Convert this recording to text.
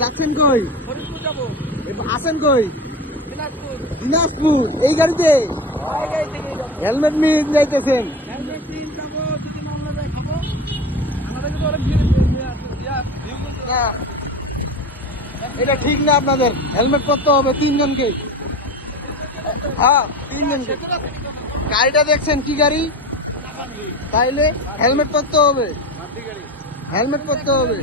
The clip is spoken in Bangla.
যাচ্ছেন কই? আছেন কই? দিনাজপুর। এই গাড়িতে? হেলমেট নিয়ে যাইতেছেন। এটা ঠিক না আপনাদের। হেলমেট করতে হবে তিনজনকে। হ্যাঁ তিনজনকে। গাড়িটা দেখছেন কি গাড়ি? তাইলে হেলমেট পরতে হবে। হেলমেট পরতে হবে।